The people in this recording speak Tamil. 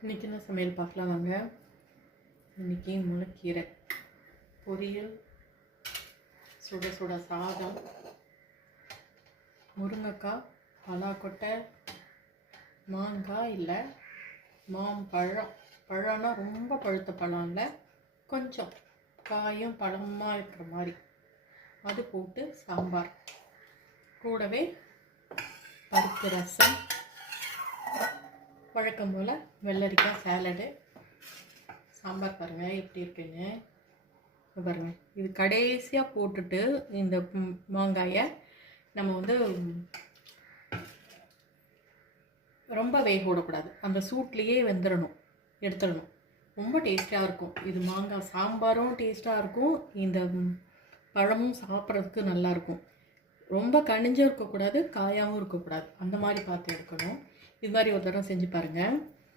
இன்றைக்கி என்ன சமையல் பார்க்கலாம் வாங்க. இன்றைக்கி முளைக்கீரை பொரியல், சுட சுட சாதம், முருங்கைக்காய், பலாக்கொட்டை, மாங்காய் இல்லை மாம்பழம். பழம்னா ரொம்ப பழுத்த பழம் இல்லை, கொஞ்சம் காயும் பழமாக இருக்கிற மாதிரி அது போட்டு சாம்பார். கூடவே பருப்பு ரசம், வழக்கம் போல் வெள்ளரிக்காய் சாலடு. சாம்பார் பாருங்கள் எப்படி இருக்குன்னு பாருங்கள். இது கடைசியாக போட்டுட்டு இந்த மாங்காயை நம்ம ரொம்ப வேக விடக்கூடாது, அந்த சூட்லேயே வெந்துடணும், எடுத்துடணும். ரொம்ப டேஸ்ட்டாக இருக்கும் இது. மாங்காய் சாம்பாரும் டேஸ்ட்டாக இருக்கும், இந்த பழமும் சாப்பிட்றதுக்கு நல்லாயிருக்கும். ரொம்ப கனிஞ்சும் இருக்கக்கூடாது, காயாகவும் இருக்கக்கூடாது, அந்த மாதிரி பார்த்து எடுக்கணும். இது மாதிரி ஒரு தடவை செஞ்சு பாருங்கள்.